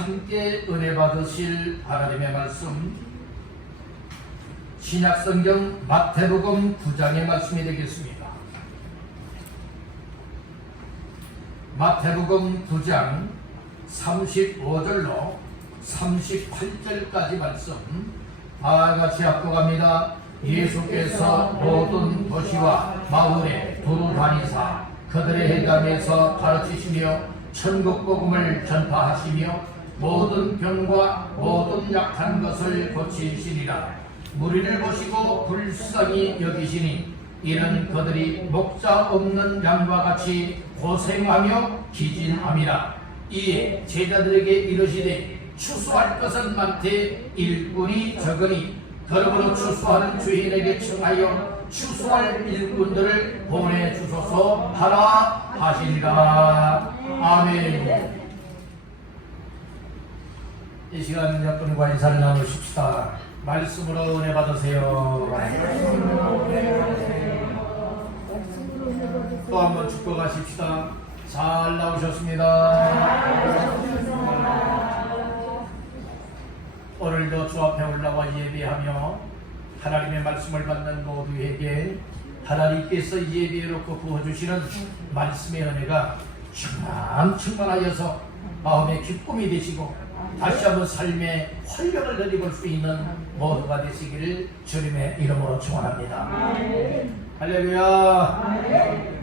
함께 은혜 받으실 하나님의 말씀, 신약성경 마태복음 9장의 말씀이 되겠습니다. 마태복음 9장 35절로 38절까지 말씀 다같이 합독합니다. 예수께서 모든 도시와 마을에 두루 다니사 그들의 해감에서 가르치시며 천국 복음을 전파하시며 모든 병과 모든 약한 것을 고치시리라. 무리를 보시고 불쌍히 여기시니 이는 그들이 목자 없는 양과 같이 고생하며 기진함이라. 이에 제자들에게 이르시되 추수할 것은 많되 일꾼이 적으니 그러므로 추수하는 주인에게 청하여 추수할 일꾼들을 보내주소서 하라 하시니라. 아멘. 이 시간 여러분과 인사를 나누십시다. 말씀으로 은혜 받으세요. 또 한번 축복하십시다. 잘 나오셨습니다. 오늘도 주 앞에 올라와 예배하며 하나님의 말씀을 받는 모두에게 하나님께서 예배해 놓고 부어주시는 말씀의 은혜가 충만하여서 마음의 기쁨이 되시고 다시 한번 삶의 활력을 누려볼 수 있는 모두가 되시기를 주님의 이름으로 축원합니다. 할렐루야.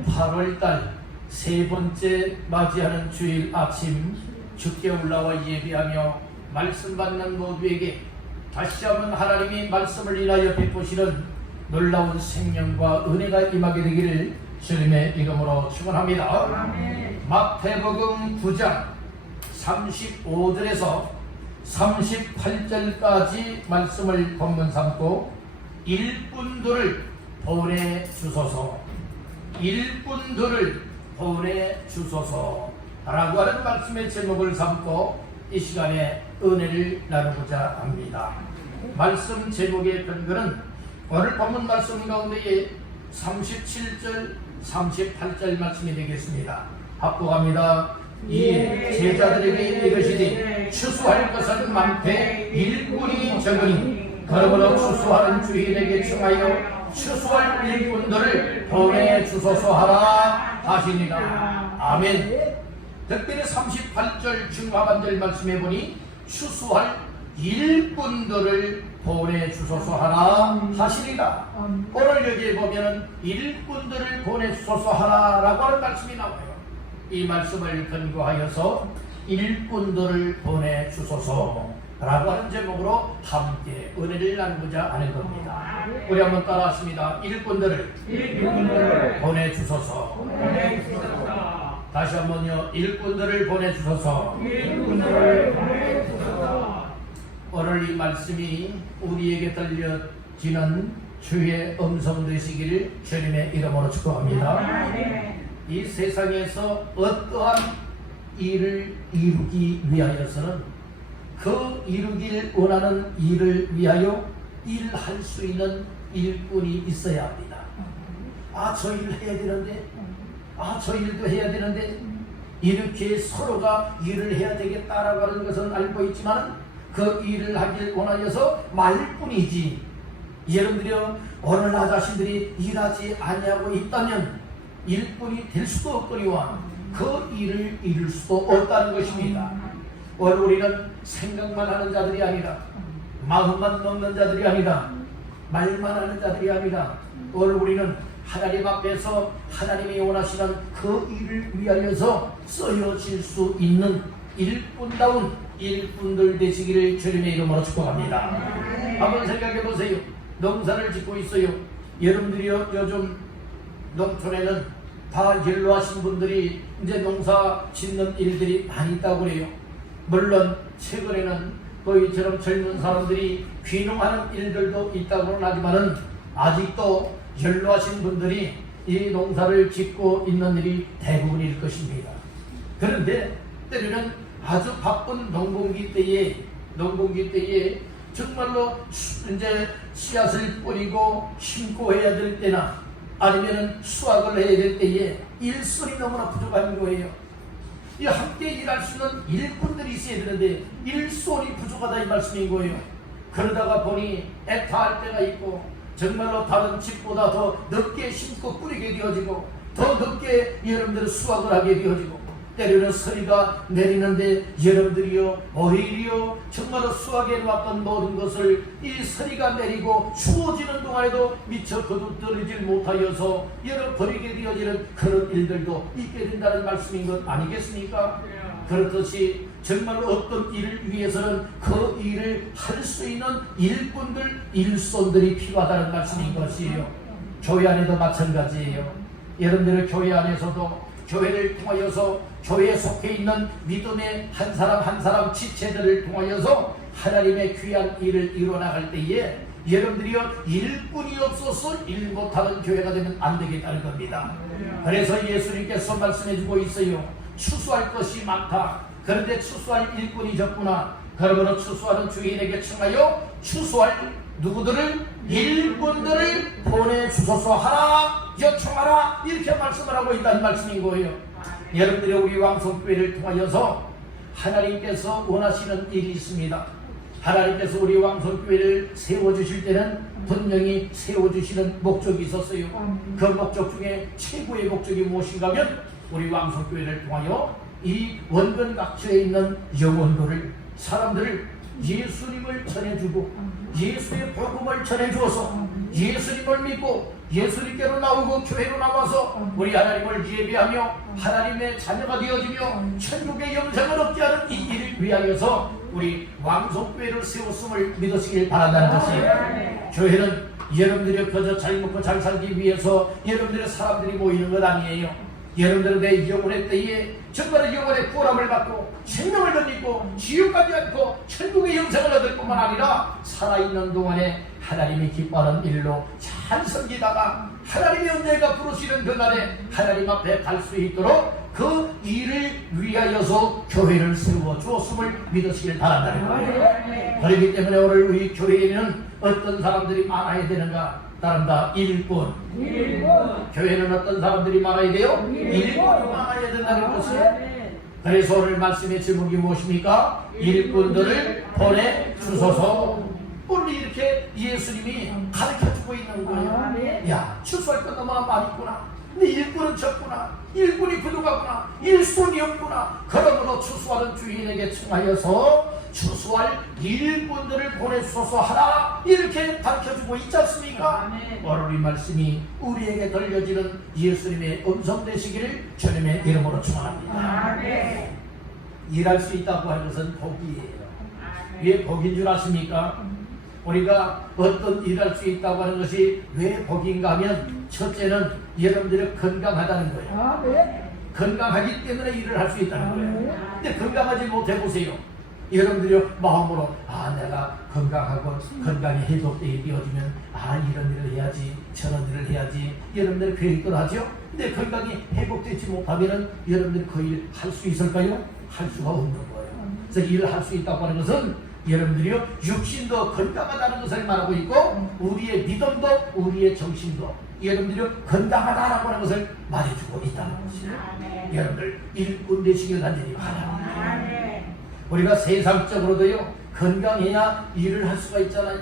8월달 세 번째 맞이하는 주일 아침 주께 올라와 예배하며 말씀 받는 모두에게 다시 한번 하나님이 말씀을 인하여 베푸시는 놀라운 생명과 은혜가 임하게 되기를 주님의 이름으로 축원합니다. 마태복음 9장 35절에서 38절까지 말씀을 본문 삼고 일꾼들을 보내주소서, 일꾼들을 보내주소서 라고 하는 말씀의 제목을 삼고 이 시간에 은혜를 나누고자 합니다. 말씀 제목의 근거는 오늘 본문 말씀 가운데에 37절 38절 말씀이 되겠습니다. 합독합니다. 이에 제자들에게 이르시되 추수할 것은 많되 일꾼이 적으니 그러므로 추수하는 주인에게 청하여 추수할 일꾼들을 보내주소서 하라 하시니라. 아멘. 특별히 38절 중하반절 말씀해 보니 추수할 일꾼들을 보내주소서 하라 하시니라. 오늘 여기에 보면 일꾼들을 보내주소서 하라라고 하는 말씀이 나와요. 이 말씀을 근거하여서 일꾼들을 보내주소서 라고 하는 제목으로 함께 은혜를 나누고자 하는 겁니다. 우리 한번 따라하십니다. 일꾼들을 보내주소서. 다시 한번요. 일꾼들을 보내주소서. 오늘 이 말씀이 우리에게 들려지는 주의 음성 되시기를 주님의 이름으로 축복합니다. 이 세상에서 어떠한 일을 이루기 위하여서는 그 이루길 원하는 일을 위하여 일할 수 있는 일꾼이 있어야 합니다. 저 일을 해야 되는데, 저 일도 해야 되는데, 이렇게 서로가 일을 해야 되겠다라고 하는 것은 알고 있지만 그 일을 하길 원하여서 말뿐이지, 여러분들이요 오늘 나 자신들이 일하지 아니하고 있다면 일꾼이 될 수도 없거니와 그 일을 이룰 수도 없다는 것입니다. 오늘 우리는 생각만 하는 자들이 아니라, 마음만 먹는 자들이 아니라, 말만 하는 자들이 아니라, 오늘 우리는 하나님 앞에서 하나님이 원하시는 그 일을 위하여서 쓰여질 수 있는 일꾼다운 일꾼들 되시기를 주님의 이름으로 축복합니다. 한번 생각해 보세요. 농사를 짓고 있어요. 여러분들이요 요즘 농촌에는 다 연로하신 분들이 이제 농사 짓는 일들이 많이 있다고 그래요. 물론 최근에는 또 이처럼 젊은 사람들이 귀농하는 일들도 있다고는 하지만은 아직도 연로하신 분들이 이 농사를 짓고 있는 일이 대부분일 것입니다. 그런데 때로는 아주 바쁜 농번기 때에 정말로 이제 씨앗을 뿌리고 심고 해야 될 때나 아니면은 수확을 해야 될 때에 일손이 너무나 부족한 거예요. 이 함께 일할 수 있는 일꾼들이 있어야 되는데 일손이 부족하다 이 말씀인 거예요. 그러다가 보니 애타할 때가 있고 정말로 다른 집보다 더 늦게 심고 뿌리게 되어지고 더 늦게 여러분들은 수확을 하게 되어지고 때로는 서리가 내리는데 여러분들이요 오히려 정말로 수확해 놨던 모든 것을 이 서리가 내리고 추워지는 동안에도 미처 거두들이질 못하여서 잃어버리게 되어지는 그런 일들도 있게 된다는 말씀인 것 아니겠습니까? 그렇듯이 정말로 어떤 일을 위해서는 그 일을 할 수 있는 일꾼들, 일손들이 필요하다는 말씀인 것이에요. 교회 안에도 마찬가지예요. 여러분들 교회 안에서도 교회를 통하여서 교회에 속해 있는 믿음의 한 사람 한 사람 지체들을 통하여서 하나님의 귀한 일을 이뤄나갈 때에 여러분들이요 일꾼이 없어서 일 못하는 교회가 되면 안 되겠다는 겁니다. 그래서 예수님께서 말씀해주고 있어요. 추수할 것이 많다. 그런데 추수할 일꾼이 적구나. 그러므로 추수하는 주인에게 청하여 추수할 누구들을 일꾼들을 보내주소서 하라 요청하라 이렇게 말씀을 하고 있다는 말씀인 거예요. 여러분들이 우리 왕성교회를 통하여서 하나님께서 원하시는 일이 있습니다. 하나님께서 우리 왕성교회를 세워주실 때는 분명히 세워주시는 목적이 있었어요. 그 목적 중에 최고의 목적이 무엇인가 하면 우리 왕성교회를 통하여 이 원근각처에 있는 영혼들을 사람들을 예수님을 전해주고 예수의 복음을 전해주어서 예수님을 믿고 예수님께로 나오고 교회로 나와서 우리 하나님을 예배하며 하나님의 자녀가 되어지며 천국의 영생을 얻게 하는 이 일을 위하여서 우리 왕성교회를 세웠음을 믿으시길 바란다는 것이에요. 교회는 여러분들이 그저 잘 먹고 잘 살기 위해서 여러분들의 사람들이 모이는 것 아니에요. 여러분들은 내 영혼의 때에 정말 영혼의 구원함을 받고 생명을 덧입고 지옥 가지 않고 천국의 영생을 얻을 뿐만 아니라 살아있는 동안에 하나님이 기뻐하는 일로 잘 섬기다가 하나님의 은혜가 부르시는 그날에 하나님 앞에 갈 수 있도록 그 일을 위하여서 교회를 세워 주었음을 믿으시길 바란다는 거예요. 그렇기 때문에 오늘 우리 교회에는 어떤 사람들이 많아야 되는가? 따른다. 일꾼. 교회는 어떤 사람들이 많아야 돼요? 일꾼이 많아야 된다는 것이에요. 그래서 오늘 말씀의 제목이 무엇입니까? 일꾼들을 보내주소서. 오늘 이렇게 예수님이 가르쳐주고 있는 거예요. 야, 추수할 것 너무 많이 있구나. 근데 일꾼은 적구나. 일꾼이 부족하구나. 일손이 없구나. 그러므로 추수하는 주인에게 청하여서 추수할 일꾼들을 보내주소서 하라 이렇게 가르쳐주고 있지 않습니까? 오늘 이 말씀이 우리에게 들려지는 예수님의 음성 되시기를 주님의 이름으로 축원합니다. 일할 수 있다고 하는 것은 복이에요. 왜 복인 줄 아십니까? 우리가 어떤 일할 수 있다고 하는 것이 왜 복인가 하면 첫째는 여러분들이 건강하다는 거예요. 건강하기 때문에 일을 할 수 있다는 거예요. 근데 건강하지 못해 보세요. 여러분들이 마음으로 내가 건강하고 건강이 회복되게 되어지면 이런 일을 해야지 저런 일을 해야지 여러분들이 계획을 하죠. 근데 건강이 회복되지 못하면 여러분들이 그 일 할 수 있을까요? 할 수가 없는 거예요. 그래서 일을 할 수 있다고 하는 것은 여러분들이요 육신도 건강하다는 것을 말하고 있고 우리의 믿음도 우리의 정신도 여러분들이 건강하다라고 하는 것을 말해주고 있다는 것이에요. 여러분들 일꾼 되시길 간절히 바랍니다. 우리가 세상적으로도요 건강해야 일을 할 수가 있잖아요.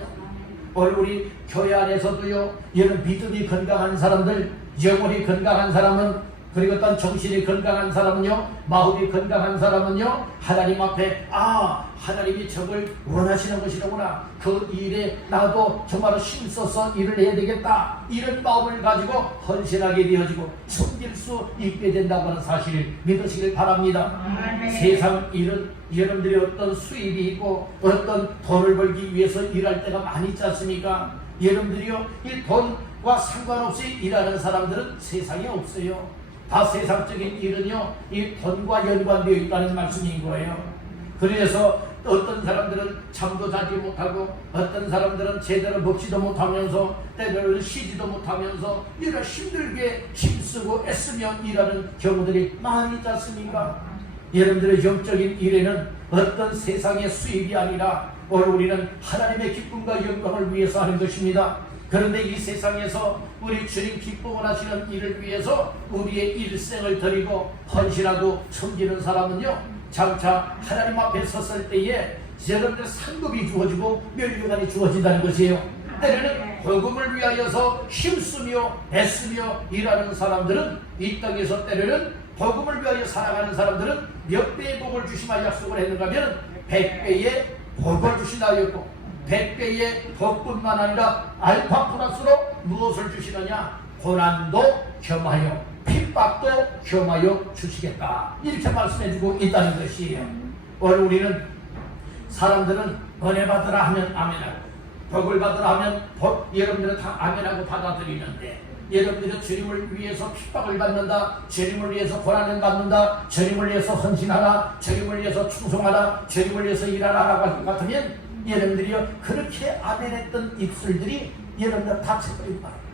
우리 교회 안에서도요 여러분 믿음이 건강한 사람들, 영혼이 건강한 사람은 그리고 또 정신이 건강한 사람은요 마음이 건강한 사람은요 하나님 앞에 하나님이 저걸 원하시는 것이로구나. 그 일에 나도 정말로 힘써서 일을 해야 되겠다. 이런 마음을 가지고 헌신하게 되어지고 섬길 수 있게 된다고 하는 사실을 믿으시길 바랍니다. 세상 일은 여러분들이 어떤 수입이 있고 어떤 돈을 벌기 위해서 일할 때가 많이 있지 않습니까? 여러분들이요 이 돈과 상관없이 일하는 사람들은 세상에 없어요. 다 세상적인 일은요 이 돈과 연관되어 있다는 말씀인 거예요. 그래서 어떤 사람들은 잠도 자지 못하고 어떤 사람들은 제대로 먹지도 못하면서 때로는 쉬지도 못하면서 일을 힘들게 힘쓰고 애쓰며 일하는 경우들이 많이 있지 않습니까? 여러분들의 영적인 일에는 어떤 세상의 수입이 아니라 오늘 우리는 하나님의 기쁨과 영광을 위해서 하는 것입니다. 그런데 이 세상에서 우리 주님 기뻐 원하시는 일을 위해서 우리의 일생을 드리고 헌신하고 섬기는 사람은요, 장차 하나님 앞에 섰을 때에 여러분들 상급이 주어지고 면류관이 주어진다는 것이에요. 때로는 복음을 위하여서 힘쓰며 애쓰며 일하는 사람들은, 이 땅에서 때로는 복음을 위하여 살아가는 사람들은 몇 배의 복을 주시마 약속을 했는가 하면 100배의 복을 주신다 하였고, 100배의 복뿐만 아니라 알파 플러스로 무엇을 주시느냐? 고난도 겸하여 핍박도 겸하여 주시겠다, 이렇게 말씀해주고 있다는 것이에요. 오늘 우리는 사람들은 은혜 받으라 하면 아멘하고, 복을 받으라 하면 여러분들은 다 아멘하고 받아들이는데, 여러분들은 주님을 위해서 핍박을 받는다, 주님을 위해서 고난을 받는다, 주님을 위해서 헌신하라, 주님을 위해서 충성하라, 주님을 위해서 일하라라고 할 것 같으면 여러분들이요, 그렇게 아멘했던 입술들이 여러분들 닫혀버리고 말합니다.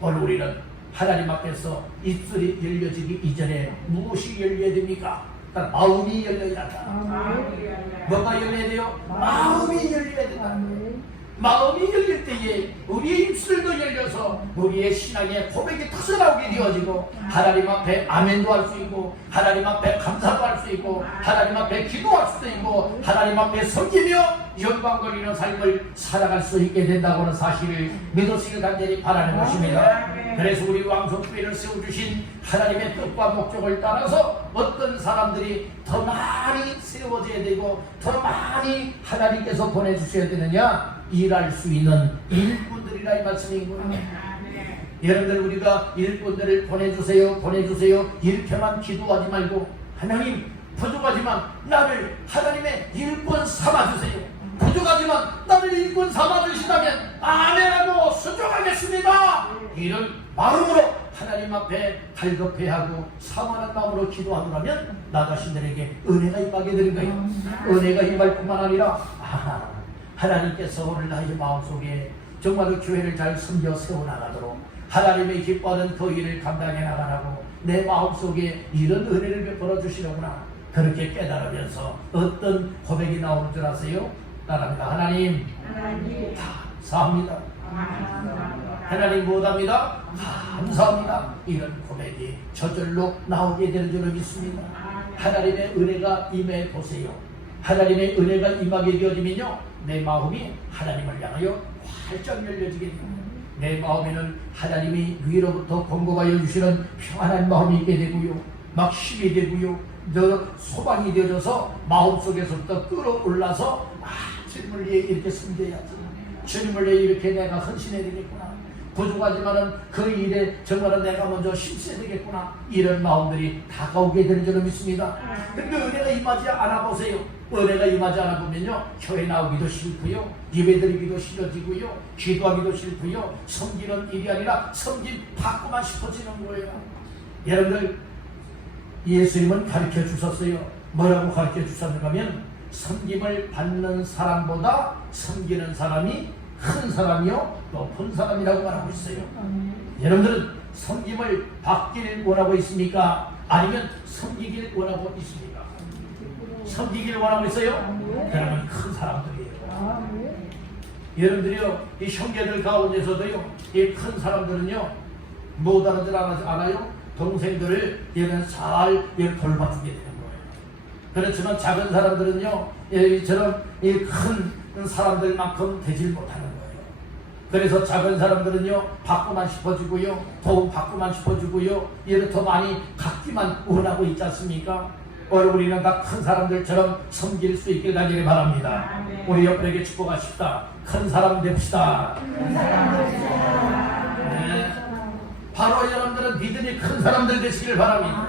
오늘 우리는 하나님 앞에서 입술이 열려지기 이전에 무엇이 열려야 됩니까? 마음이 열려야 한다. 뭐가 열려야 돼요? 마음이 열려야 된다. 마음이 열릴 때에 우리의 입술도 열려서 우리의 신앙의 고백이 터져나오게 되어지고, 하나님 앞에 아멘도 할 수 있고, 하나님 앞에 감사도 할 수 있고, 하나님 앞에 기도할 수도 있고, 하나님 앞에 섬기며 영광거리는 삶을 살아갈 수 있게 된다고는 사실을 믿으시길 간절히 바라는 것입니다. 그래서 우리 왕성교회를 세워주신 하나님의 뜻과 목적을 따라서 어떤 사람들이 더 많이 세워져야 되고 더 많이 하나님께서 보내주셔야 되느냐? 일할 수 있는 일꾼들이라 이 말씀이구나. 여러분들, 우리가 일꾼들을 보내주세요 이렇게만 기도하지 말고, 하나님 부족하지만 나를 하나님의 일꾼 삼아주세요, 부족하지만 나를 일꾼 삼아주시다면 아멘하고 순종하겠습니다, 이런 마음으로 하나님 앞에 갈급해야 하고 사모하는 마음으로 기도하더라면 나 자신들에게 은혜가 임하게 되는 거예요. 은혜가 임할 뿐만 아니라 하나님께서 오늘 나의 마음속에 정말로 교회를 잘 섬겨 세워나가도록 하나님의 기뻐하는 그 일을 감당해 나가라고 내 마음속에 이런 은혜를 베풀어 주시는구나, 그렇게 깨달으면서 어떤 고백이 나오는 줄 아세요? 따라합니다. 하나님 감사합니다. 하나님 무엇합니다? 감사합니다. 이런 고백이 저절로 나오게 되는 줄로 믿습니다. 하나님의 은혜가 임해 보세요. 하나님의 은혜가 임하게 되어지면요, 내 마음이 하나님을 향하여 활짝 열려지게 됩니다. 내 마음에는 하나님이 위로부터 공급하여 주시는 평안한 마음이 있게 되고요, 막 힘이 되고요, 소방이 되어져서 마음속에서부터 끌어올라서 주님을 위해 이렇게 섬겨야지, 주님을 위해 이렇게 내가 헌신해야 되겠구나, 부족하지만은 그 일에 정말로 내가 먼저 힘써야 되겠구나, 이런 마음들이 다가오게 되는 줄로 믿습니다. 근데 은혜가 임하지 않아 보세요. 은혜가 임하지 않아 보면요, 교회 나오기도 싫고요, 예배드리기도 싫어지고요, 기도하기도 싫고요, 섬기는 일이 아니라 섬김 받고만 싶어지는 거예요. 여러분들, 예수님은 가르쳐 주셨어요. 뭐라고 가르쳐 주셨는가 하면, 섬김을 받는 사람보다 섬기는 사람이 큰 사람이요 높은 사람이라고 말하고 있어요. 여러분들은 섬김을 받기를 원하고 있습니까? 아니면 섬기길 원하고 있습니까? 섬기길 원하고 있어요? 그러면 큰 사람들이에요. 여러분들이요, 이 형제들 가운데서도요, 이 큰 사람들은요, 못 알아들 않아요? 동생들을 얘는 잘 돌봐주게 되는 거예요. 그렇지만 작은 사람들은요, 이처럼 큰 사람들만큼 되질 못하는 거예요. 그래서 작은 사람들은요, 받고만 싶어지고요, 도움 받고만 싶어지고요, 얘를 더 많이 갖기만 원하고 있지 않습니까? 오늘 우리는 다 큰 사람들처럼 섬길 수 있길 간절히 바랍니다. 우리 옆에게 축복하십시다. 큰 사람 됩시다. 바로 여러분들은 믿음이 큰 사람들 되시길 바랍니다.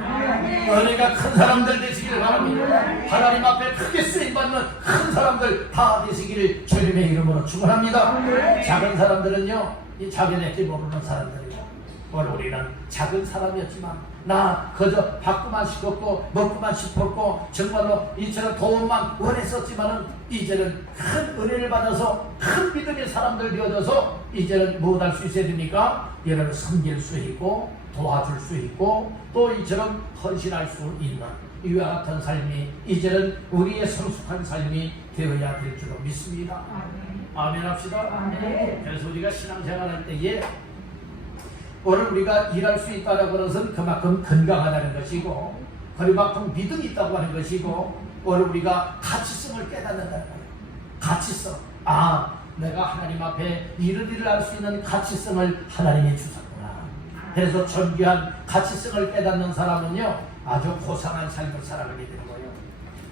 은혜가 큰 사람들 되시길 바랍니다. 하나님 앞에 크게 쓰임받는 큰 사람들 다 되시기를 주님의 이름으로 축원합니다. 작은 사람들은요, 이 자기네끼 모르는 사람들이에요. 오늘 우리는 작은 사람이었지만 나 그저 받고만 싶었고 먹고만 싶었고 정말로 이처럼 도움만 원했었지만은 이제는 큰 은혜를 받아서 큰 믿음의 사람들 되어져서 이제는 무엇 할 수 있어야 됩니까? 여러분 섬길 수 있고 도와줄 수 있고 또 이처럼 헌신할 수 있는 이와 같은 삶이 이제는 우리의 성숙한 삶이 되어야 될 줄로 믿습니다. 아멘 합시다. 아멘. 그래서 우리가 신앙생활 할 때에 오늘 우리가 일할 수 있다는 것은 그만큼 건강하다는 것이고 그만큼 믿음이 있다고 하는 것이고 오늘 우리가 가치성을 깨닫는다는 거예요. 가치성. 내가 하나님 앞에 이런 일을 할 수 있는 가치성을 하나님이 주셨구나. 그래서 존귀한 가치성을 깨닫는 사람은요 아주 고상한 삶을 살아가게 되는 거예요.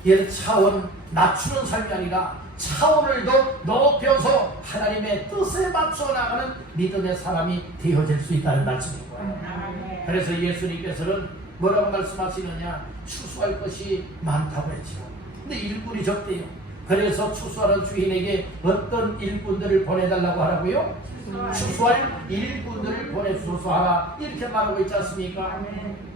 얘는 차원 낮추는 삶이 아니라 차원을 더 높여서 하나님의 뜻에 맞춰 나가는 믿음의 사람이 되어질 수 있다는 말씀인 거예요. 그래서 예수님께서는 뭐라고 말씀하시느냐, 추수할 것이 많다고 했죠. 근데 일꾼이 적대요. 그래서 추수하는 주인에게 어떤 일꾼들을 보내달라고 하라고요? 추수할 일꾼들을 보내주소서 하라, 이렇게 말하고 있지 않습니까?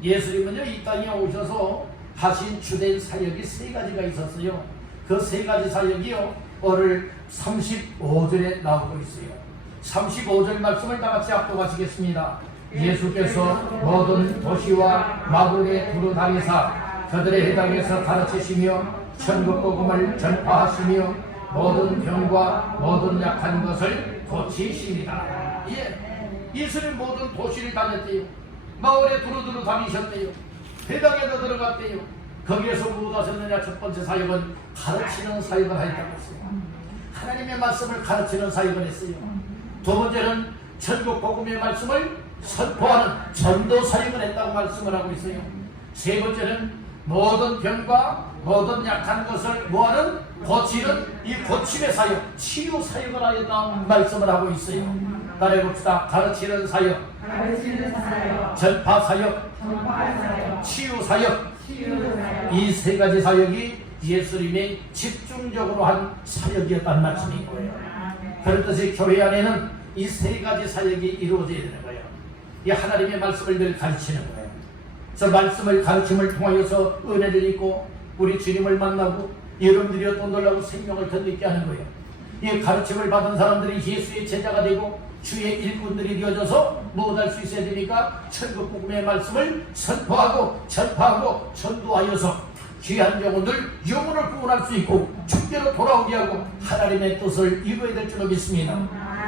예수님은요 이 땅에 오셔서 하신 주된 사역이 세 가지가 있었어요. 그 세 가지 사역이요 오늘 35절에 나오고 있어요. 35절 말씀을 다 같이 합독하시겠습니다. 예수께서 모든 도시와 마을에 두루 다니사 그들의 해당에서 가르치시며 천국 복음을 전파하시며 모든 병과 모든 약한 것을 고치십니다. 예수님 모든 도시를 다녔대요. 마을에 두루두루 다니셨대요. 회당에도 들어갔대요. 거기에서 무엇 하셨느냐? 첫 번째 사역은 가르치는 사역을 하였다고 했어요. 하나님의 말씀을 가르치는 사역을 했어요. 두 번째는 천국 복음의 말씀을 선포하는 전도 사역을 했다고 말씀을 하고 있어요. 세 번째는 모든 병과 모든 약한 것을 뭐하는? 고치는 이 고침의 사역, 치유 사역을 하였다고 말씀을 하고 있어요. 따라해봅시다. 가르치는 사역, 전파 사역, 치유 사역. 이 세 가지 사역이 예수님이 집중적으로 한 사역이었단 말씀인 거예요. 그렇듯이 교회 안에는 이 세 가지 사역이 이루어져야 되는 거예요. 이 하나님의 말씀을 늘 가르치는 거예요. 그 말씀을 가르침을 통하여서 은혜를 입고 우리 주님을 만나고 여러분들이 또 놀라고 생명을 더 있게 하는 거예요. 이 가르침을 받은 사람들이 예수의 제자가 되고 주의 일꾼들이 되어져서 무엇할 수 있어야 되니까 천국 복음의 말씀을 선포하고 전파하고 전도하여서 귀한 영혼들 영혼을 구원할 수 있고 축제로 돌아오게 하고 하나님의 뜻을 이루어야 될 줄로 믿습니다.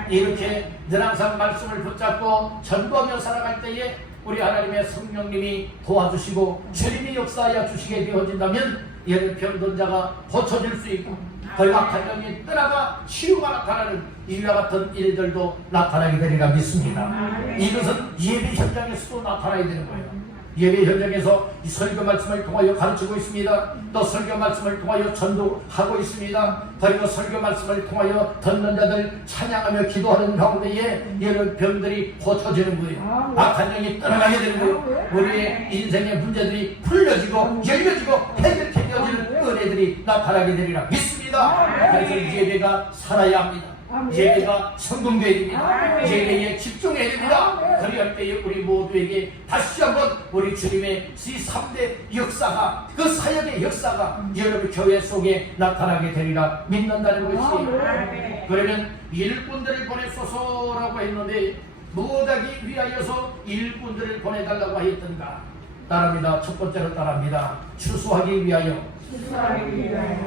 이렇게 늘 항상 말씀을 붙잡고 전도하며 살아갈 때에 우리 하나님의 성령님이 도와주시고 주님이 역사하여 주시게 되어진다면 이런 병든 자가 고쳐질 수 있고 악한 영이 떠나가 치유가 나타나는 이와 같은 일들도 나타나게 되리라 믿습니다. 이것은 예배 현장에서도 나타나야 되는 거예요. 예배 현장에서 이 설교 말씀을 통하여 가르치고 있습니다. 또 설교 말씀을 통하여 전도하고 있습니다. 그리고 설교 말씀을 통하여 듣는 자들 찬양하며 기도하는 가운데에 이런 병들이 고쳐지는 거예요. 악한 영이 떠나가게 되는 거예요. 우리의 인생의 문제들이 풀려지고 열려지고 해결해 되어지는 은혜들이 나타나게 되리라 믿습니다. 그래서 예배가 살아야 합니다. 예배가 성공되어야 됩니다. 예배에 집중해야 됩니다. 그리할 때에 우리 모두에게 다시 한번 우리 주님의 제3대 역사가, 그 사역의 역사가 여러분 교회 속에 나타나게 되리라 믿는다는 것이에요. 그러면 일꾼들을 보내소서라고 했는데 무엇하기 위하여서 일꾼들을 보내달라고 하였던가? 따라합니다. 첫 번째로 따라합니다. 추수하기 위하여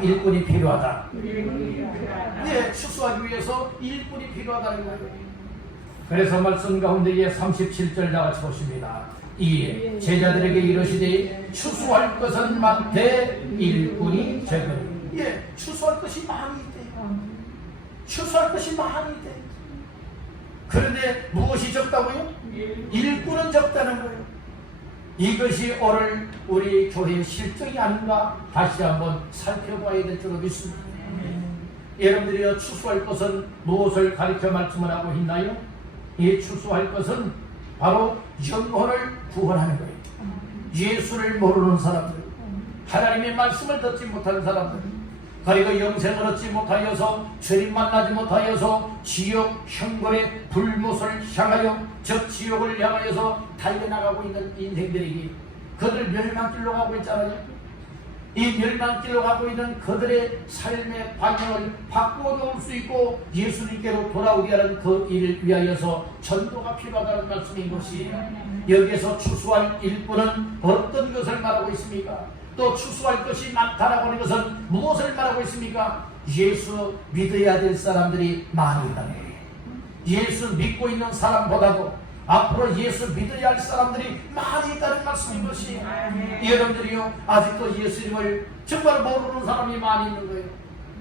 일꾼이 필요하다. 네, 추수하기 위해서 일꾼이 필요하다는 거예요. 그래서 말씀 가운데에 37절 나같이 보십니다. 이에 제자들에게 이르시되 추수할 것은 많되 일꾼이 적으니. 예, 추수할 것이 많이 있대요. 추수할 것이 많이 있대요. 그런데 무엇이 적다고요? 일꾼은 적다는 거예요. 이것이 오늘 우리 교회의 실정이 아닌가 다시 한번 살펴봐야 될 줄로 믿습니다. 여러분들이 추수할 것은 무엇을 가르쳐 말씀을 하고 있나요? 이 추수할 것은 바로 영혼을 구원하는 거예요. 예수를 모르는 사람들, 하나님의 말씀을 듣지 못하는 사람들, 그리고 영생을 얻지 못하여서 주님 만나지 못하여서 지옥 형벌의 불못을 향하여 저 지옥을 향하여서 달려나가고 있는 인생들에게 그들 멸망길로 가고 있잖아요. 이 멸망길로 가고 있는 그들의 삶의 방향을 바꾸어 놓을 수 있고 예수님께로 돌아오게 하는 그 일을 위하여서 전도가 필요하다는 말씀인 것이에요. 여기에서 추수할 일꾼은 어떤 것을 말하고 있습니까? 또 추수할 것이 많다라고 하는 것은 무엇을 말하고 있습니까? 예수 믿어야 될 사람들이 많이 있다는 거예요. 예수 믿고 있는 사람보다도 앞으로 예수 믿어야 할 사람들이 많이 있다는 말씀인 것이, 여러분들이요 아직도 예수님을 정말 모르는 사람이 많이 있는 거예요.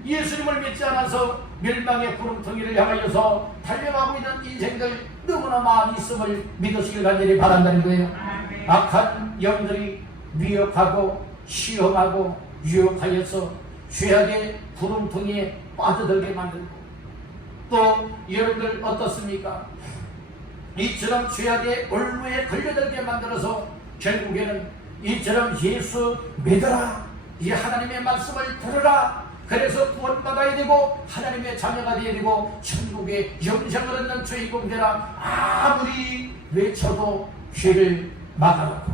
예수님을 믿지 않아서 멸망의 구름텅이를 향하여서 달려가고 있는 인생들 너무나 많이 있음을 믿으시길 간절히 바란다는 거예요. 악한 영들이 미혹하고 시험하고 유혹하여서 죄악의 구름텅이에 빠져들게 만들고, 또 여러분들 어떻습니까? 이처럼 죄악의 올무에 걸려들게 만들어서 결국에는 이처럼 예수 믿어라, 이 하나님의 말씀을 들으라, 그래서 구원받아야 되고 하나님의 자녀가 되어야 되고 천국의 영생을 얻는 주인공 되라, 아무리 외쳐도 죄를 막아놓고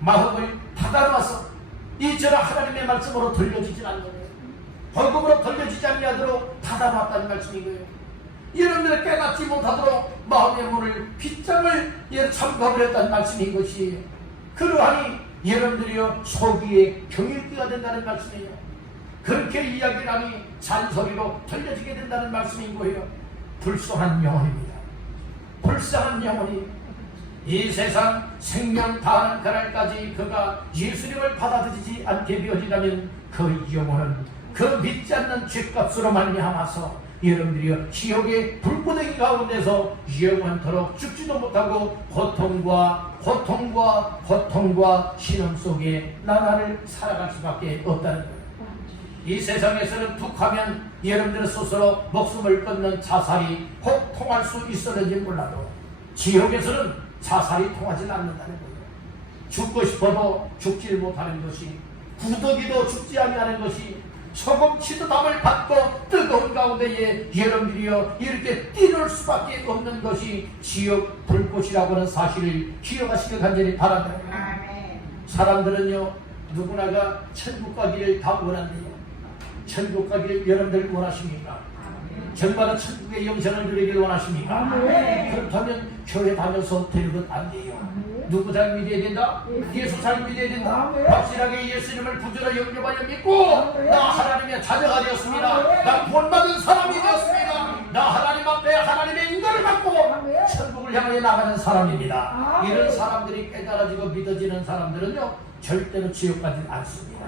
마음을 닫아놔서 이처럼 하나님의 말씀으로 들려지지 않는 거예요. 복음으로 들려지지 않도록 닫아놨다는 말씀인 거예요. 여러분들이 깨닫지 못하도록 마음의 문을 빗장을 잠가버렸다는 말씀인 것이에요. 그러하니 여러분들이요 소기에 경일기가 된다는 말씀이에요. 그렇게 이야기를 하니 잔소리로 들려지게 된다는 말씀인 거예요. 불쌍한 영혼입니다. 불쌍한 영혼이 이 세상 생명 다하는 그날까지 그가 예수님을 받아들이지 않게 되어지다면 그 영혼은 그 믿지 않는 죄값으로 말미암아서 여러분들이요 지옥의 불구덩이 가운데서 영원토록 죽지도 못하고 고통과 신음 속에 나날을 살아갈 수밖에 없다는 거예요. 이 세상에서는 툭하면 여러분들 스스로 목숨을 끊는 자살이 혹 통할 수 있었는지 몰라도 지옥에서는 자살이 통하지 않는다는 거예요. 죽고 싶어도 죽지 못하는 것이, 구더기도 죽지 않는 것이, 소금치도 담을 받고 뜨거운 가운데에 여러분들이여 이렇게 뛰놀 수밖에 없는 것이 지옥 불꽃이라고 하는 사실을 기억하시길 간절히 바랍니다. 사람들은요 누구나가 천국 가기를 다 원한대요. 천국 가기를 여러분들 원하십니까? 정말로 천국의 영생을 누리길 원하십니까? 그렇다면 교회 다녀서 되는 것 안 돼요. 누구 잘 믿어야 된다? 예수 잘 믿어야 된다. 확실하게 예수님을 구주로 영접하여 믿고 나 하나님의 자녀가 되었습니다. 나 구원받은 사람이 되었습니다. 나 하나님 앞에 하나님의 인도를 받고 천국을 향해 나가는 사람입니다. 이런 사람들이 깨달아지고 믿어지는 사람들은요 절대로 지옥 가지 않습니다.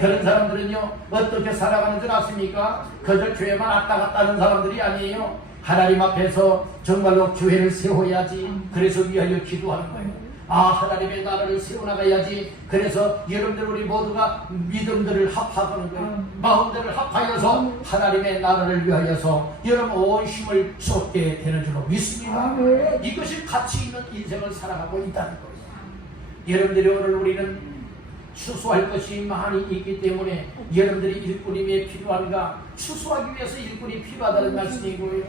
그런 사람들은요 어떻게 살아가는 줄 아십니까? 그저 교회만 왔다 갔다 하는 사람들이 아니에요. 하나님 앞에서 정말로 교회를 세워야지, 그래서 위하여 기도하는 거예요. 하나님의 나라를 세워나가야지, 그래서 여러분들 우리 모두가 믿음들을 합하는 거예요. 마음들을 합하여서 하나님의 나라를 위하여서 여러분 온 힘을 쏟게 되는 줄로 믿습니다. 이것이 가치 있는 인생을 살아가고 있다는 거예요. 여러분들이 오늘 우리는 추수할 것이 많이 있기 때문에 여러분들이 일꾼임에 필요한가, 추수하기 위해서 일꾼이 필요하다는 말씀인 거예요.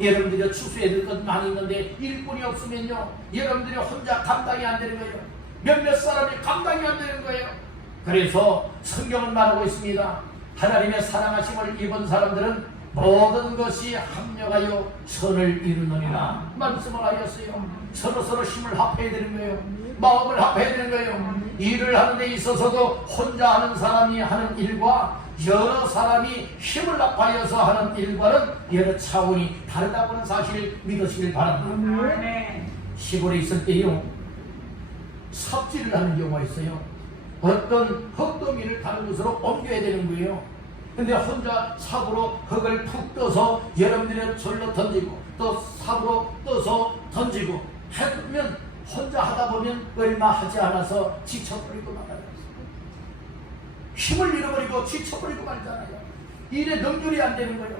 여러분들이 추수해야 될 것 많이 있는데 일꾼이 없으면요 여러분들이 혼자 감당이 안 되는 거예요. 몇몇 사람이 감당이 안 되는 거예요. 그래서 성경은 말하고 있습니다. 하나님의 사랑하심을 입은 사람들은 모든 것이 합력하여 선을 이루느니라 말씀을 하였어요. 서로서로 힘을 합해야 되는 거예요. 마음을 합해야 되는 거예요. 일을 하는 데 있어서도 혼자 하는 사람이 하는 일과 여러 사람이 힘을 합하여서 하는 일과는 여러 차원이 다르다고 하는 사실을 믿으시길 바랍니다. 시골에 있을 때요 삽질을 하는 경우가 있어요. 어떤 흙더미를 다른 곳으로 옮겨야 되는 거예요. 근데 혼자 삽으로 흙을 푹 떠서 여러분들이 절로 던지고 또 삽으로 떠서 던지고 하면 혼자 하다 보면 얼마 하지 않아서 지쳐버리고 말아요. 힘을 잃어버리고 지쳐버리고 말잖아요. 일에 능률이 안 되는 거예요.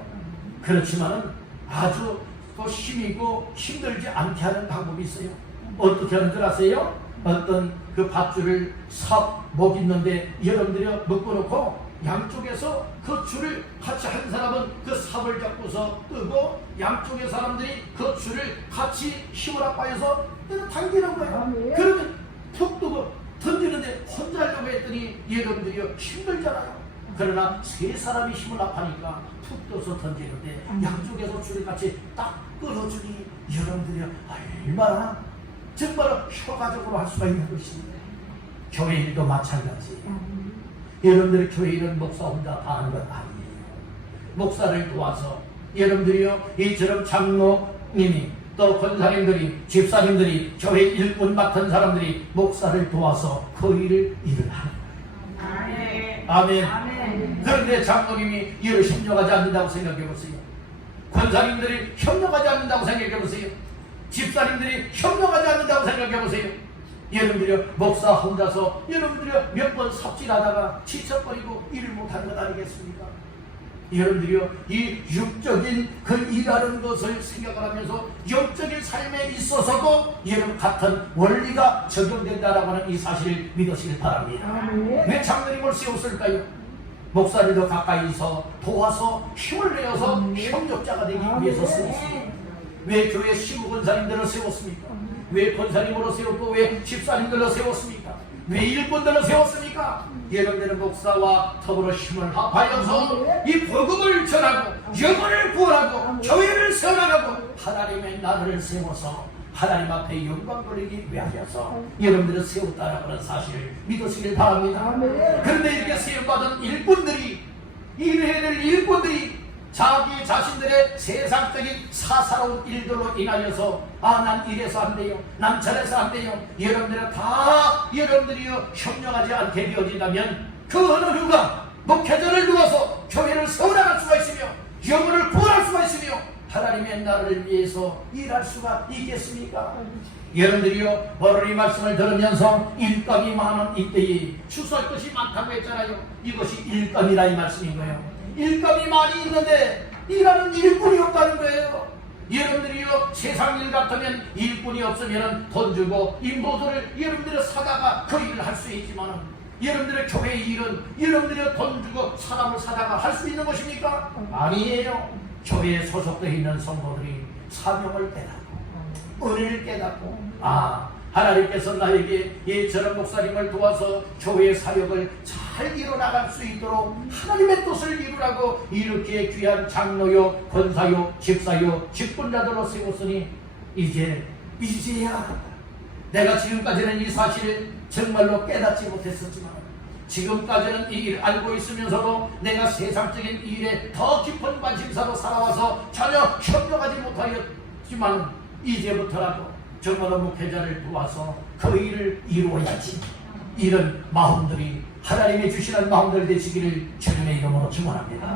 그렇지만은 아주 또 힘이고 힘들지 않게 하는 방법이 있어요. 어떻게 하는 줄 아세요? 어떤 그 밧줄을 삽 목 있는데 여러분들이 묶어놓고 양쪽에서 그 줄을 같이 한 사람은 그 삽을 잡고서 뜨고 양쪽의 사람들이 그 줄을 같이 힘을 합하여서 당기는 거예요. 그러면 툭 뜨고 던지는데 혼자 하려고 했더니 여러분들이 힘들잖아요. 그러나 세 사람이 힘을 합하니까 툭 떠서 던지는데 양쪽에서 줄을 같이 딱 끌어주니 여러분들이 얼마나 정말 효과적으로 할 수가 있는 것입니다. 교회 일도 마찬가지예요. 여러분들이 교회 일은 목사 혼자 다 하는 건 아니에요. 목사를 도와서 여러분들이요 이처럼 장로님이 또 권사님들이 집사님들이 교회 일꾼 맡은 사람들이 목사를 도와서 그 일을 하는 거예요. 아멘. 아멘. 그런데 장로님이 이를 협력하지 않는다고 생각해 보세요. 권사님들이 협력하지 않는다고 생각해 보세요. 집사님들이 협력하지 않는다고 생각해 보세요. 여러분들이 목사 혼자서 여러분들이 몇 번 삽질하다가 지쳐버리고 일을 못하는 것 아니겠습니까? 여러분들이요 이 육적인 그 일하는 것을 생각하면서 영적인 삶에 있어서도 여러분 같은 원리가 적용된다라고 하는 이 사실을 믿으시길 바랍니다. 왜 장로님을 세웠을까요? 목사를 더 가까이서 도와서 힘을 내어서 협력자가 되기 위해서 세웠습니다. 왜 교회 시부 권사님들을 세웠습니까? 왜 권사님으로 세웠고 왜 집사님들로 세웠습니까? 왜 일꾼들로 세웠습니까? 여러분들은 목사와 더불어 힘을 합하여서 이 복음을 전하고 영혼을 구원하고 교회를 세워나가고 하나님의 나라를 세워서 하나님 앞에 영광 돌리기 위하여서 여러분들을 세웠다라고 하는 사실을 믿으시길 바랍니다. 그런데 이렇게 세움받은 일꾼들이 일해야 될 일꾼들이 자기 자신들의 세상적인 사사로운 일들로 인하여서 난 이래서 안 돼요, 난 저래서 안 돼요, 여러분들은 다 여러분들이요 협력하지 않게 되어진다면 그 어느 누가 목회자를 두어서 교회를 세워나갈 수가 있으며 영혼을 구원할 수가 있으며 하나님의 나라를 위해서 일할 수가 있겠습니까? 여러분들이요 오늘 이 말씀을 들으면서 일감이 많은 이때에 추수할 것이 많다고 했잖아요. 이것이 일감이라 이 말씀인 거예요. 일감이 많이 있는데 일하는 일꾼이 없다는 거예요. 여러분들이요 세상 일 같으면 일꾼이 없으면 돈 주고 인도들을 여러분들이 사다가 그 일을 할 수 있지만 여러분들의 교회 일은 여러분들이 돈 주고 사람을 사다가 할 수 있는 것입니까? 아니에요. 교회에 소속되어 있는 성도들이 사명을 깨닫고 은혜를 깨닫고 하나님께서 나에게 이처럼 목사님을 도와서 교회의 사역을 잘 이뤄나갈 수 있도록 하나님의 뜻을 이루라고 이렇게 귀한 장로요 권사요 집사요 직분자들로 세웠으니 이제야 내가 지금까지는 이 사실을 정말로 깨닫지 못했었지만 지금까지는 이 일을 알고 있으면서도 내가 세상적인 일에 더 깊은 관심사로 살아와서 전혀 협력하지 못하였지만 이제부터라도 정말로 목회자를 도와서 그 일을 이루어야지. 이런 마음들이 하나님이 주시는 마음들 되시기를 주님의 이름으로 축원합니다.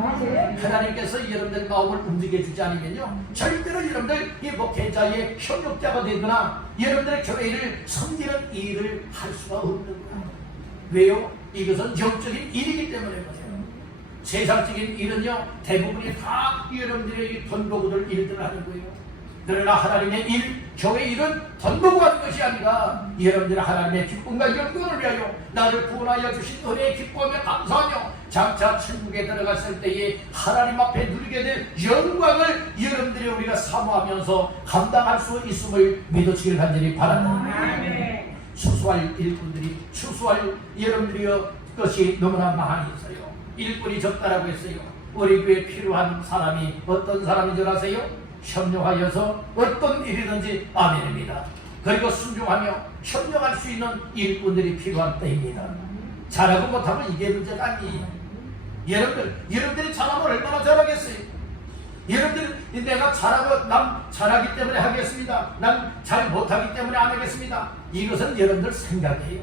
하나님께서 여러분들 마음을 움직여 주지 않으면요 절대로 여러분들 이 목회자의 협력자가 되거나 여러분들의 교회를 섬기는 일을 할 수가 없는 거예요. 왜요? 이것은 영적인 일이기 때문에 그래요. 세상적인 일은요 대부분이 다 여러분들의 돈 보고 들 일들을 하는 거예요. 그러나 하나님의 일, 교회 일은 돈 보고 하는 것이 아니라 여러분들은 하나님의 기쁨과 영광을 위하여 나를 구원하여 주신 은혜에 기뻐하며 감사하며 장차 천국에 들어갔을 때에 하나님 앞에 누리게 될 영광을 여러분들이 우리가 사모하면서 감당할 수 있음을 믿으시길 간절히 바랍니다. 추수할 일꾼들이 추수할 여러분들의 것이 너무나 많이 있어요. 일꾼이 적다라고 했어요. 우리 교회에 필요한 사람이 어떤 사람인 줄 아세요? 협력하여서 어떤 일이든지 아멘입니다. 그리고 순종하며 협력할 수 있는 일꾼들이 필요한 때입니다. 잘하고 못하면 이게 문제가 아니에요. 여러분들이 잘하면 얼마나 잘하겠어요? 여러분들이 내가 잘하고 남 잘하기 때문에 하겠습니다, 난 잘 못하기 때문에 안 하겠습니다, 이것은 여러분들 생각이에요.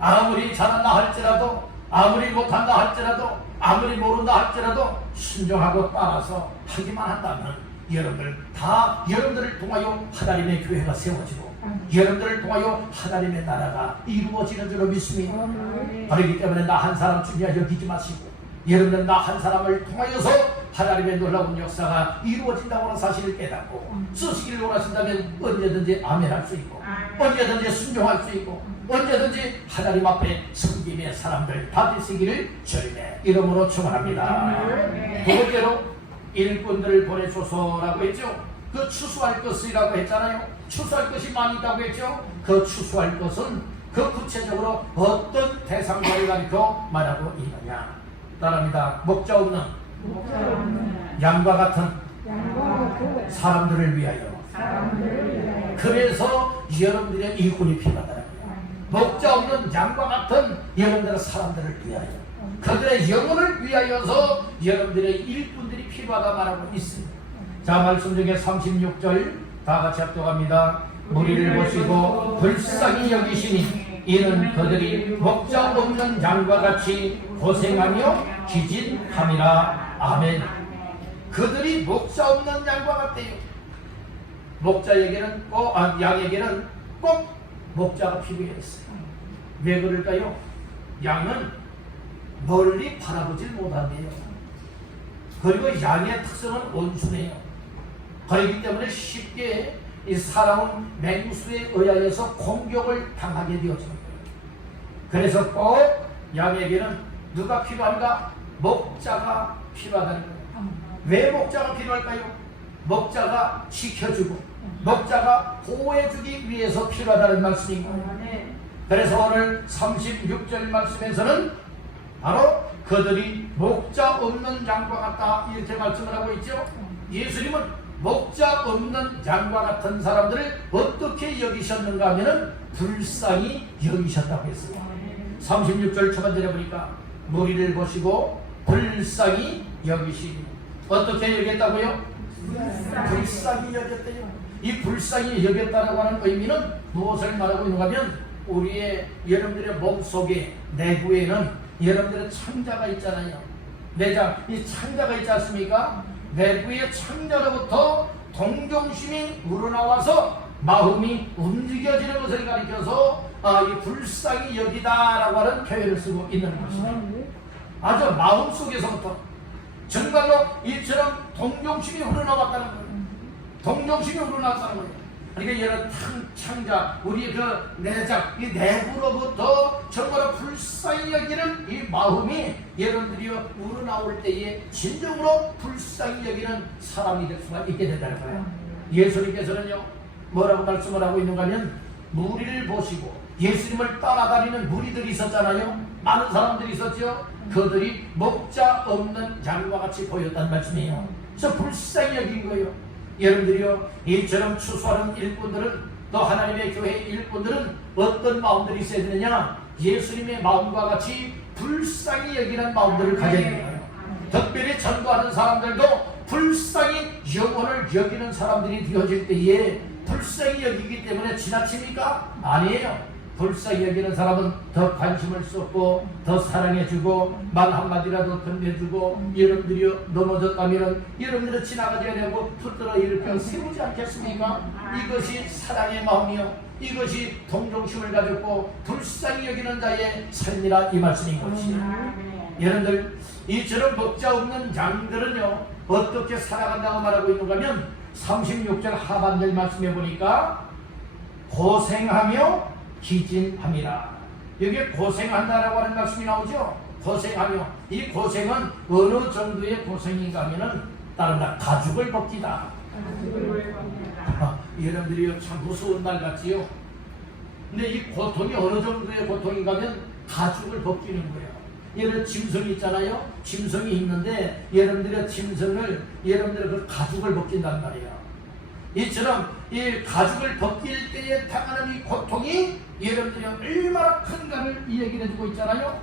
아무리 잘한다 할지라도 아무리 못한다 할지라도 아무리 모른다 할지라도 순종하고 따라서 하기만 한다면 여러분들을 통하여 하나님의 교회가 세워지고 여러분들을 통하여 하나님의 나라가 이루어지는 줄로 믿습니다. 그렇기 때문에 나 한 사람 중요하 여기지 마시고 여러분들 나 한 사람을 통하여서 하나님의 놀라운 역사가 이루어진다고 하는 사실을 깨닫고 쓰시기를 원하신다면 언제든지 아멘할 수 있고 언제든지 순종할 수 있고 언제든지 하나님 앞에 섬김의 사람들 다 되시기를 주님의 이름으로 축원합니다. 두 번째로 일꾼들을 보내소서라고 했죠. 그 추수할 것이라고 했잖아요. 추수할 것이 많이 있다고 했죠. 그 추수할 것은 그 구체적으로 어떤 대상자를 가리켜 말하고 있느냐. 따라합니다. 목자 없는 양과 같은 사람들을 위하여. 그래서 여러분들의 일꾼이 필요하다는 거예요. 목자 없는 양과 같은 여러분들의 사람들을 위하여. 그들의 영혼을 위하여서 여러분들의 일꾼들이 필요하다 말하고 있습니다. 자, 말씀 중에 36절 다 같이 합독합니다. 무리를 보시고 불쌍히 여기시니 이는 그들이 목자 없는 양과 같이 고생하며 기진함이라. 아멘. 그들이 목자 없는 양과 같대요. 목자에게는 양에게는 꼭 목자가 필요했어요. 왜 그럴까요? 양은 멀리 바라보질 못한대요. 그리고 양의 특성은 온순해요. 그렇기 때문에 쉽게 이 살아온 맹수에 의하여서 공격을 당하게 되어집니다. 그래서 꼭 양에게는 누가 필요한가? 목자가 필요하다는 거예요. 왜 목자가 필요할까요? 목자가 지켜주고 목자가 보호해주기 위해서 필요하다는 말씀인 거예요. 그래서 오늘 36절 말씀에서는 바로 그들이 목자 없는 양과 같다 이렇게 말씀을 하고 있죠. 예수님은 목자 없는 양과 같은 사람들을 어떻게 여기셨는가 하면은 불쌍히 여기셨다고 했어요. 36절 초반절에 보니까 무리를 보시고 불쌍히 여기시니 어떻게 여겼다고요? 불쌍히 여겼대요. 이 불쌍히 여겼다라고 하는 의미는 무엇을 말하고 있는가 하면 우리의 여러분들의 몸속에 내부에는 여러분들의 창자가 있잖아요. 내장, 이 창자가 있지 않습니까? 내부의 창자로부터 동정심이 우러나와서 마음이 움직여지는 것을 가리켜서 이 불쌍히 여기다라고 하는 표현을 쓰고 있는 것입니다. 아주 마음 속에서부터 정말로 이처럼 동정심이 우러나왔다는 거예요. 동정심이 우러나왔다는 거예요. 그러니까 이런 창자, 우리의 그 내장, 이 내부로부터 정말로 불쌍히 여기는 이 마음이 여러분들이 우러나올 때에 진정으로 불쌍히 여기는 사람이 될 수가 있게 된다는 거예요. 예수님께서는요, 뭐라고 말씀을 하고 있는가 하면 무리를 보시고 예수님을 따라다니는 무리들이 있었잖아요. 많은 사람들이 있었죠. 그들이 목자 없는 양과 같이 보였다는 말씀이에요. 그래서 불쌍히 여긴 거예요. 여러분들이요, 이처럼 추수하는 일꾼들은, 또 하나님의 교회 일꾼들은 어떤 마음들이 있어야 되느냐? 예수님의 마음과 같이 불쌍히 여기는 마음들을 가져야 되는 거예요. 특별히 전도하는 사람들도 불쌍히 영혼을 여기는 사람들이 되어질 때에 불쌍히 여기기 때문에 지나칩니까? 아니에요. 불쌍히 여기는 사람은 더 관심을 쏟고 더 사랑해주고 말 한마디라도 건네주고 여러분들이 넘어졌다면 여러분들은 지나가줘야 되고 붙들어 일으켜 세우지 않겠습니까? 이것이 사랑의 마음이요, 이것이 동정심을 가졌고 불쌍히 여기는 자의 삶이라 이 말씀인 것이에요. 여러분들, 이처럼 목자 없는 양들은요 어떻게 살아간다고 말하고 있는가 하면 36절 하반절 말씀해 보니까 고생하며 기진함이라. 여기에 고생한다라고 하는 말씀이 나오죠. 고생하며, 이 고생은 어느 정도의 고생인가 하면은 따른다, 가죽을 벗기다. 여러분들이 참 무서운 말 같지요. 근데 이 고통이 어느 정도의 고통인가 하면 가죽을 벗기는 거예요. 예를 짐승이 있잖아요. 짐승이 있는데 여러분들의 짐승을, 여러분들의 그 가죽을 벗긴단 말이에요. 이처럼 이 가죽을 벗길 때에 당하는 이 고통이 여러분들이 얼마나 큰가를 이 얘기를 해주고 있잖아요.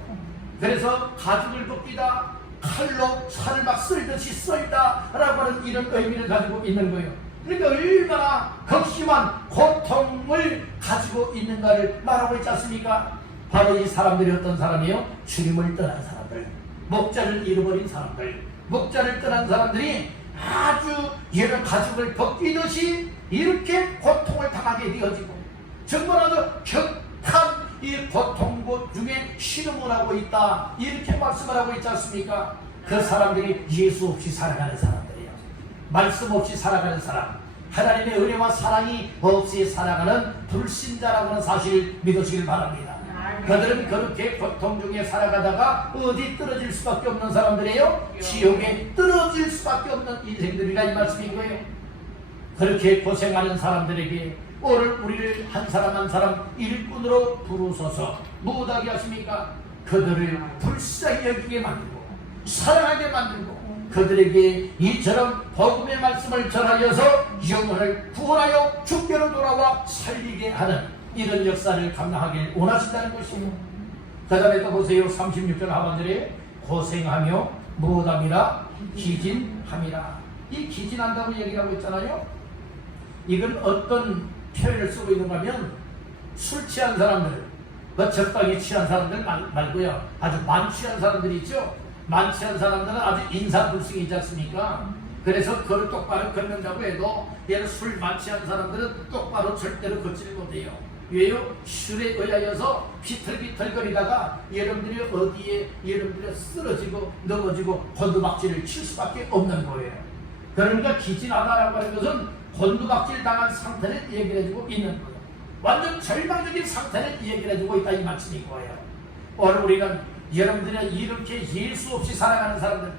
그래서 가죽을 벗기다, 칼로 살을 막 썰듯이 썰다 라고 하는 이런 의미를 가지고 있는 거예요. 그러니까 얼마나 극심한 고통을 가지고 있는가를 말하고 있지 않습니까? 바로 이 사람들이 어떤 사람이에요? 주님을 떠난 사람들, 목자를 잃어버린 사람들, 목자를 떠난 사람들이 아주 이런 가죽을 벗기듯이 이렇게 고통을 당하게 되어지고 정말 아주 격한 이 고통고 중에 신음을 하고 있다 이렇게 말씀을 하고 있지 않습니까? 그 사람들이 예수 없이 살아가는 사람들이에요. 말씀 없이 살아가는 사람, 하나님의 은혜와 사랑이 없이 살아가는 불신자라고 하는 사실을 믿으시길 바랍니다. 그들은 그렇게 고통 중에 살아가다가 어디 떨어질 수밖에 없는 사람들이에요. 지옥에 떨어질 수밖에 없는 인생들이라 이 말씀인 거예요. 그렇게 고생하는 사람들에게 오늘 우리를 한 사람 한 사람 일꾼으로 부르셔서 무엇하게 하십니까? 그들을 불쌍히 여기게 만들고 사랑하게 만들고 그들에게 이처럼 복음의 말씀을 전하여서 영혼을 구원하여 주께로 돌아와 살리게 하는 이런 역사를 감당하길 원하신다는 것이에요. 그 다음에 또 보세요. 36절 하반절에 고생하며 무엇함이라 기진함이라. 이 기진한다고 얘기하고 있잖아요. 이건 어떤 표현을 쓰고 있는가 하면 술 취한 사람들, 적당히 취한 사람들 말고요, 아주 만취한 사람들이 있죠. 만취한 사람들은 아주 인사불성이지 않습니까? 그래서 걸을 똑바로 걷는다고 해도 얘는 술 만취한 사람들은 똑바로 절대로 걷지를 못해요. 왜요? 술에 의하여서 비틀비틀거리다가 여러분들이 어디에 여러분들이 쓰러지고 넘어지고 곤두박질을 칠 수밖에 없는 거예요. 그러니까 기진하다라고 하는 것은 곤두박질 당한 상태를 얘기를 해주고 있는 거예요. 완전 절망적인 상태를 얘기를 해주고 있다, 이 말씀인 거예요. 오늘 우리는 여러분들이 이렇게 예수 없이 살아가는 사람들,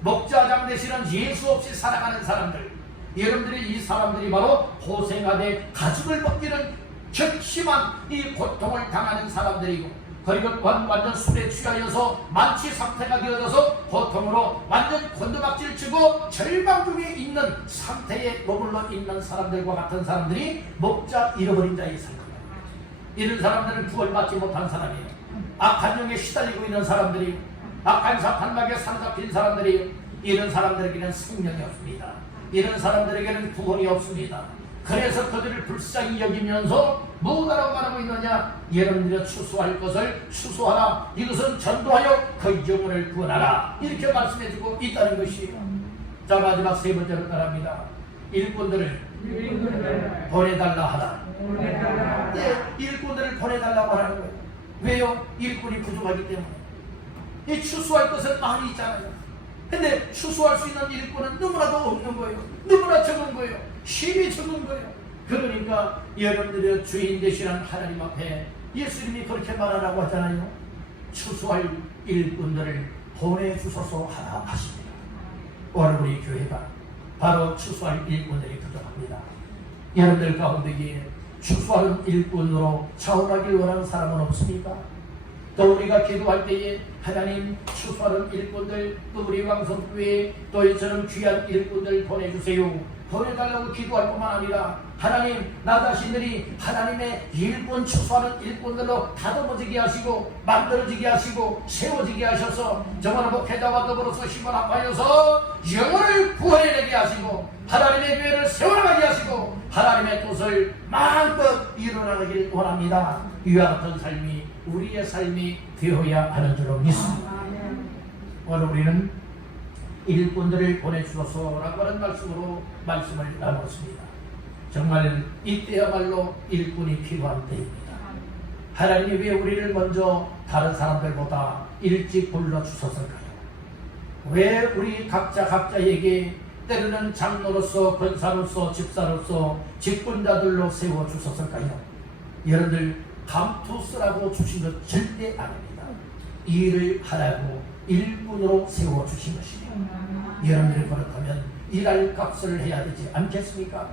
목자장 되시는 예수 없이 살아가는 사람들, 여러분들이 이 사람들이 바로 고생하되 가죽을 벗기는 극심한 이 고통을 당하는 사람들이고, 그리고 완전 술에 취하여서 만취 상태가 되어져서 고통으로 완전 곤두박질 치고 절망 중에 있는 상태에 머물러 있는 사람들과 같은 사람들이 목자 잃어버린 자의 상태입니다. 이런 사람들은 구원받지 못한 사람이에요. 악한 영에 시달리고 있는 사람들이, 악한 사탄막에 사로잡힌 사람들이, 이런 사람들에게는 생명이 없습니다. 이런 사람들에게는 구원이 없습니다. 그래서 그들을 불쌍히 여기면서 뭐라고 말하고 있느냐? 여러분들이 추수할 것을 추수하라. 이것은 전도하여 그 영혼을 구원하라. 이렇게 말씀해주고 있다는 것이에요. 자, 마지막 세 번째로 따라합니다. 일꾼들을 보내달라 하라. 네, 일꾼들을 보내달라고 하는 거예요. 왜요? 일꾼이 부족하기 때문에. 이 추수할 것은 많이 있잖아요. 근데 추수할 수 있는 일꾼은 너무나도 없는 거예요. 너무나 적은 거예요. 힘이 적은 거예요. 그러니까 여러분들의 주인 되시는 하나님 앞에 예수님이 그렇게 말하라고 하잖아요. 추수할 일꾼들을 보내주소서 하라 하십니다. 오늘 우리 교회가 바로 추수할 일꾼들이 부족합니다. 여러분들 가운데 추수하는 일꾼으로 차원하길 원하는 사람은 없습니까? 또 우리가 기도할 때에 하나님 추수하는 일꾼들, 또 우리 왕성교회에 또 이처럼 귀한 일꾼들 보내주세요. 보내달라고 기도할 뿐만 아니라 하나님, 나 자신들이 하나님의 일꾼 추수하는 일꾼들로 다듬어지게 하시고 만들어지게 하시고 세워지게 하셔서 정말 목회자와 더불어서 힘을 합하여서 영혼을 구원해내게 하시고 하나님의 교회를 세워나가게 하시고 하나님의 뜻을 마음껏 이루어나가길 원합니다. 이와 같은 삶이 우리의 삶이 되어야 하는 줄로 믿습니다. 오늘 우리는 일꾼들을 보내주소서라고 하는 말씀으로 말씀을 나눴습니다. 정말 이때야말로 일꾼이 필요한 때입니다. 하나님이 왜 우리를 먼저 다른 사람들보다 일찍 불러주셨을까요? 왜 우리 각자에게 때로는 장로로서, 권사로서, 집사로서, 직분자들로 세워주셨을까요? 여러분들 감투 쓰라고 주신 것 절대 아닙니다. 일을 하라고 일꾼으로 세워주신 것이에요. 여러분들이 그렇다면 일할 값을 해야 되지 않겠습니까?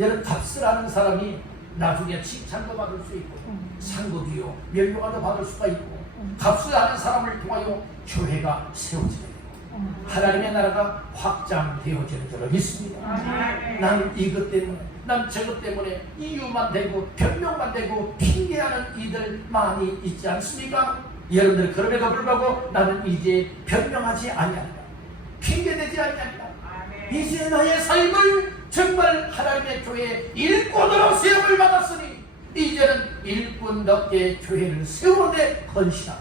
여러분, 값을 하는 사람이 나중에 칭찬도 받을 수 있고 상급이요 면류관도 받을 수가 있고 값을 하는 사람을 통하여 교회가 세워지게 되고 하나님의 나라가 확장되어지는 줄로 믿습니다. 나는 이것 때문에, 난 저것 때문에 이유만 대고 변명만 대고 핑계하는 이들 많이 있지 않습니까? 여러분들, 그럼에도 불구하고 나는 이제 변명하지 아니한다, 핑계대지 아니한다. 이제 나의 삶을 정말 하나님의 교회에 일꾼으로 세움을 받았으니 이제는 일꾼답게 교회를 세우는 데 헌신하고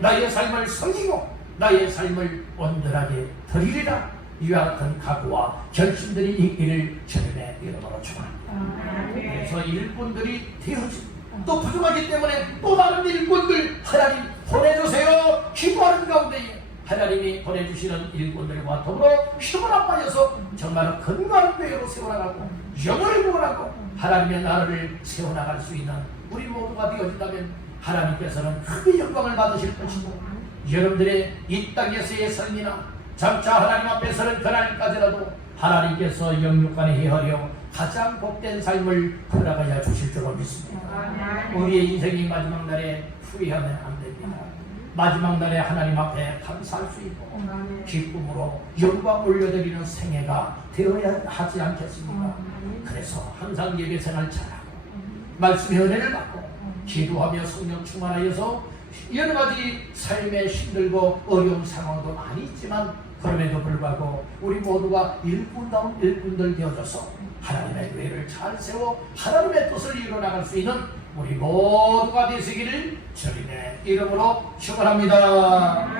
나의 삶을 섬기고 나의 삶을 온전하게 드리리라. 이와 같은 각오와 결심들이 있기를 주님의 이름으로 축원합니다. 그래서 일꾼들이 되어집니다. 또 부족하기 때문에 또 다른 일꾼들 하나님 보내주세요. 기도하는 가운데에 하나님이 보내주시는 일꾼들과 더불어 힘을 합하여서 정말 건강한 교회로 세워나가고 영혼을 구원하고 하나님의 나라를 세워나갈 수 있는 우리 모두가 되어진다면 하나님께서는 크게 영광을 받으실 것이고 여러분들의 이 땅에서의 삶이나 장차 하나님 앞에서는 그날까지라도 하나님께서 영육간에 헤아려 가장 복된 삶을 걸어가야 주실 줄로 믿습니다. 우리의 인생이 마지막 날에 후회하면 안 됩니다. 마지막 날에 하나님 앞에 감사할 수 있고 기쁨으로 영광 올려드리는 생애가 되어야 하지 않겠습니까? 그래서 항상 예배 생활 잘하고 말씀의 은혜를 받고 기도하며 성령 충만하여서 여러 가지 삶에 힘들고 어려운 상황도 많이 있지만 그럼에도 불구하고 우리 모두가 일꾼다운 일꾼들 되어줘서 하나님의 교회를 잘 세워 하나님의 뜻을 이루어나갈 수 있는 우리 모두가 되시기를 주님의 이름으로 축원합니다.